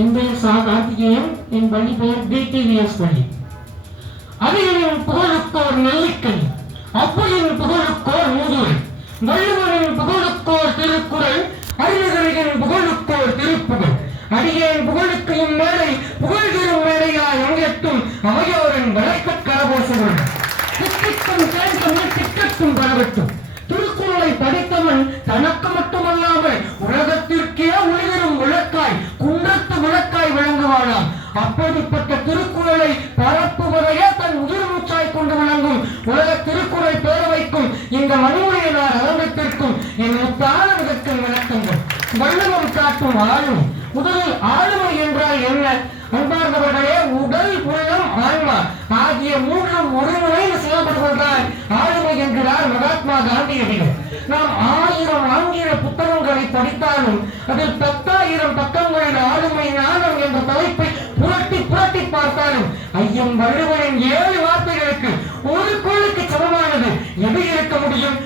என் பெயர் சா கார்த்திகேயன். என் பள்ளி பெயர் டிடிவிஎஸ் பள்ளி. அரியனின் புகழுக்கோர் நெல்லிக்கனி, அப்பையின் புகழுக்கோர் மூதுரை, வள்ளுவனின் புகழுக்கோர் திருக்குறள், அறிஞர்களின் புகழுக்கோர் திருப்புகழ். அடியேன் புகழுக்கையும் மேடை புகழ்கிறும் மேடையாய் அமையட்டும் அமையோரின் வழக்கக் கரபோசங்கள். திக்கட்டும் கேட்கும் திக்கட்டும் பரவட்டும். திருக்குறளை படித்தவன் தனக்கு மட்டுமல்லாமல் உலகத்திற்கே ஒளிரும் விளக்காய் குன்றத்து விளக்காய் விளங்குவானாம். அப்படிப்பட்ட திருக்குறளை பரப்புவதையே தன் உயிர் மூச்சாய் கொண்டு விளங்கும் உலக திருக்குறள் பேரவைக்கும் இந்த மணிமொழியினார் அரங்கத்திற்கும் என் முத்தான விதத்தில் விளக்கங்கள். வள்ளுவம் காட்டும் ஆளுமை. முதலில் ஆளுமை என்றால் என்ன? அன்பார்ந்தவர்களே, உடல் உள்ளம் ஆன்மா ஆகிய மூன்றும் ஒருமுறையில் செயல்படுவதால் ஆளுமை என்கிறார் மகாத்மா காந்தியடிகள். நாம் 1000 ஆங்கில புத்தகங்களை படித்தாலும் அதில் 10,000 பக்கங்களில் ஆளுமை ஞானம் என்ற தலைப்பை புரட்டி புரட்டி பார்த்தாலும் ஐயன் வள்ளுவனின் 7 வார்த்தைகளுக்கு ஒரு கோளுக்கு சமமானது எது இருக்க முடியும்?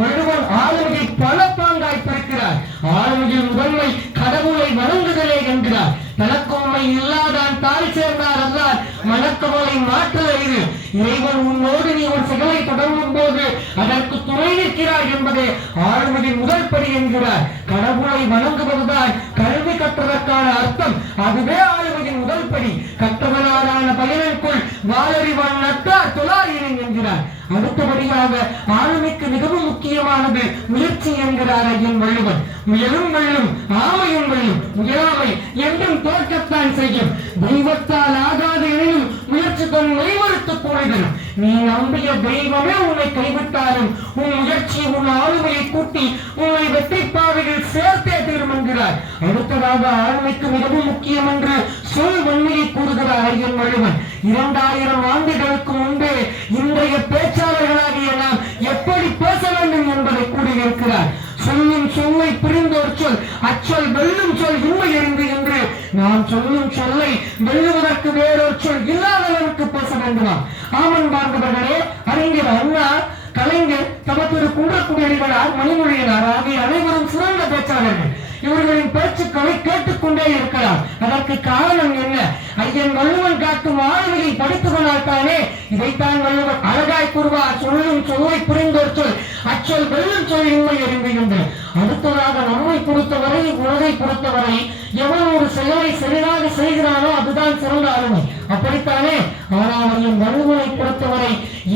வள்ளுவன் ஆளுமையை பல பாங்காய் பிரிக்கிறார். ஆளுமையில் முதன்மை கடவுளை வணங்குதலே என்கிறார். தனக்கொம்மை இல்லாதான் தாய் சேர்ந்தார் அல்லார் மனக்கவலை மாற்றுவது. இறைவன் உன்னோடு நீ ஒரு செயலை தொடங்கும் போது அதற்கு துணை நிற்கிறார் என்பதே ஆளுமையின் முதல் படி என்கிறார். கடவுளை வணங்குவதுதான் கல்வி கற்றதற்கான அர்த்தம். அதுவே ஆளுமையின் முதல் படி. கற்றவனாரான பயனுக்குள் வாழறிவன் நட்டார் தொழாரியன் என்கிறார். அடுத்தபடியாக ஆளுமைக்கு மிகவும் முக்கியமானது முயற்சி என்கிறார் ஐயன் வள்ளுவன். முயலும் வெல்லும், ஆமையும் வெல்லும், முயலாமை என்றும் தோற்கத்தான் செய்யும். தெய்வத்தால் ஆகாது எனினும் முயற்சி தன் மெய்வருத்துக் கூறுதல். நீ நம்பிய தெய்வமே உன்னை கைவிட்டாலும் உன் முயற்சி உன் ஆளுமையை கூட்டி உன்னை வெற்றி பாதையில் சேர்த்தே தீரும் என்கிறார். அடுத்ததாக ஆளுமைக்கு மிகவும் முக்கியம் என்று சொல் வன்மையை கூறுகிறார் ஐயன் வள்ளுவன். 2000 ஆண்டுகளுக்கு முன்பே இன்றைய பேச்சாளர்களாகிய நாம் எப்படி பேச வேண்டும் என்பதை கூறியிருக்கிறார். சொல்லும் சொல்லை புரிந்தோர் சொல் அச்சொல் வெல்லும் சொல் உண்மை எறிந்து என்று நாம் சொல்லும் சொல்லை வெல்லுவதற்கு வேறொரு சொல் இல்லாதவருக்கு பேச வேண்டுமா? ஆமன் பார்ந்தவர்களே, அறிஞர் அண்ணா, கலைஞர், தமக்கு குன்றக்குடியடிகளார், மணிமொழியினார் ஆகிய அனைவரும் சிறந்த பேச்சாளர்கள். இவர்களின் பேச்சுக்களை கேட்டுக்கொண்டே இருக்கலாம். அதற்கு காரணம் என்ன? ஐயன் வள்ளுவன் காட்டும் ஆளுமையை படித்தவனால் தானே. இதைத்தான் வள்ளுவன் அழகாய் கூறுவார். சொல்லும் சொல்லை புரிந்தோர் சொல் அச்சொல் வெல்லும் சொல் உண்மை அறிந்துகின்றன. அடுத்ததாக நம்மை பொறுத்தவரை, உலகை பொறுத்தவரை எவன் ஒரு செயலை சரியாக செய்கிறானோ அதுதான் சிறந்த ஆளுமை. அப்படித்தானே? ஆனால் ஐயன் வள்ளுவனை பொறுத்தவரை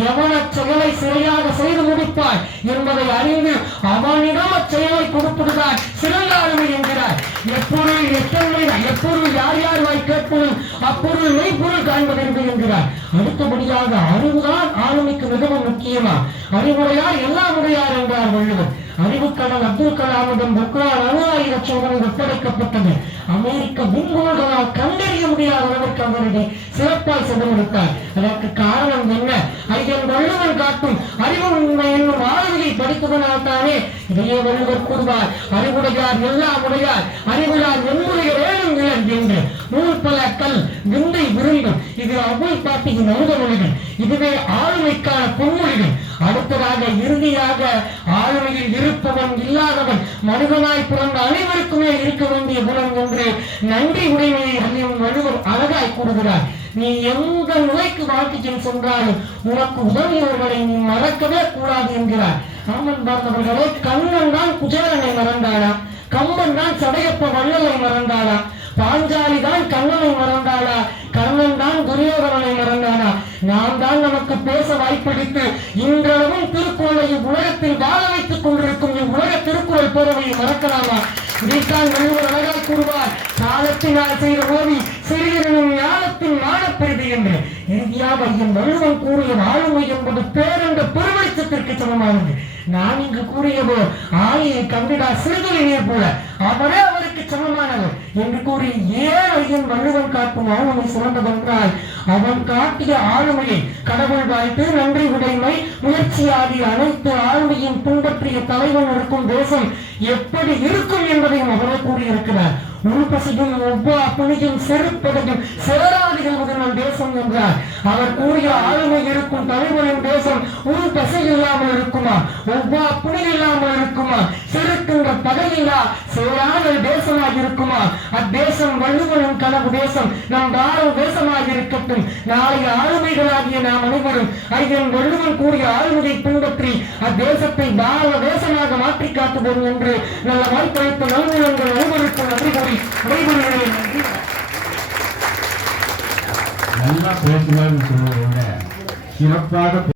எவன் அச்செயலை சரியாக செய்து முடிப்பாய் என்பதை அறிந்து அவனிடம் அச்செயலை கொடுப்பதுதான் சிறந்த ஆளுமை என்கிறார். எப்பொருள் எத்தனை எப்பொருள் யார் யார் வாய் கேட்பதும் அப்பொருள் மெய்ப்பொருள் காண்பது என்கிறார். அடுத்தபடியாக அறிவுதான் ஆளுமைக்கு மிகவும் முக்கியமா? அறிவுடையார் எல்லாம் உடையார் என்றார் வள்ளுவர். அறிவுக்கடல் அப்துல் கலாமிடம் பக்ரான் அணு ஆயுத சோதனை ஒப்படைக்கப்பட்டது. அமெரிக்க விண்கோள்களால் கண்டறிய முடியாத அளவிற்கு அவருடைய சிறப்பாய் செலவழித்தார். அதற்கு காரணம் என்ன? ஐயன் வள்ளுவன் காட்டும் அறிவு உண்மை என்னும் ஆளுமையை படித்ததனால் தானே. இதையே வள்ளுவர் கூறுவார், அறிவுடையார் எல்லாம் உடையார், அறிவுடையார் என்னுடைய வேணும் நிலன் என்று. நூல் பல கல் விந்தை விரும்பும். இது அவை பாட்டியின் அமுதமொழிகள். இதுவே ஆளுமைக்கான பொன்மொழிகள். அடுத்ததாக இறுதியாக ஆளுமையில் இருப்பவன் இல்லாதவன் மனிதனாய் பிறந்த அனைவருக்குமே இருக்க வேண்டிய குணம் என்று நன்றி உடைமையை அறியும் வள்ளுவர் அழகாய் கூறுகிறார். நீ எந்த நிலைக்கு வாழ்க்கையில் சென்றாலும் உனக்கு உதவியவர்களை நீ மறக்கவே கூடாது என்கிறார். ராமன் பார்த்தவர்களே, கண்ணன் தான் குஜேலனை மறந்தாளா? கம்பன் தான் சடையப்ப வள்ளலை மறந்தாளா? பாஞ்சாலி தான் கண்ணனை மறந்தாளா? கர்ணன் தான் துரியோதனனை மறந்தானா? நாம் தான் நமக்கு பேச வாய்ப்பளித்து இன்றளவும் திருக்குறளை உலகத்தில் வாழ வைத்துக் கொண்டிருக்கும் இவ்வுலக திருக்குறள் பேரவையை மறக்கலாமா? இதைத்தான் வள்ளுவர் அழகாய் கூறுவார், காலத்தினால் செய்த ஓவி சிறியனும் ஞானத்தின் மானப்பெரிது என்று. இறுதியாக ஐயன் வள்ளுவன் கூறிய ஆளுமை என்பது பேரென்ற பெருவெளிச்சத்திற்கு சமமானது. நான் இங்கு கூறியதோ ஆயை கண்டிடா சிறுதுளி நீர் போல அவரே அவருக்கு சமமானவர் என்று கூறி ஏன் ஐயன் வள்ளுவன் காட்டும் ஆளுமை சிறந்ததென்றால் அவன் காட்டிய ஆளுமையை கடவுள் வாழ்த்து, நன்றி உடைமை, முயற்சி ஆகிய அனைத்து ஆளுமையும் பின்பற்றிய தலைவன் இருக்கும் தேசம் எப்படி இருக்கும் என்பதையும் அவரே கூறியிருக்கிறார். உள்பசியும் ஒவ்வொரு புனியும் செருப்பதையும் சேராதிகள் தேசம் என்றார். அவர் கூறிய ஆளுமை இருக்கும் தலைவரின் தேசம் உள்பசி இல்லாமல் இருக்குமா? ஒவ்வொரு புனி இல்லாமல் இருக்குமா? செருக்கின்ற பகை பார்த்தீங்களா சேரான தேசமாக இருக்குமா? அத்தேசம் வள்ளுவனின் கனவு தேசம் நம் பாரத தேசமாக இருக்கட்டும். நாளைய ஆளுமைகளாகிய நாம் அனைவரும் ஐயன் வள்ளுவன் கூறிய ஆளுமையை பின்பற்றி அத்தேசத்தை பாரத தேசமாக மாற்றி காட்டுவோம் என்று நல்ல வாய்ப்பளித்த நல்முயங்கள் அனைவருக்கும் நன்றி கூறி விடைபெறுகிறேன். நன்றி. நல்லா பேசுவார்னு சொல்லுவதை விட சிறப்பாக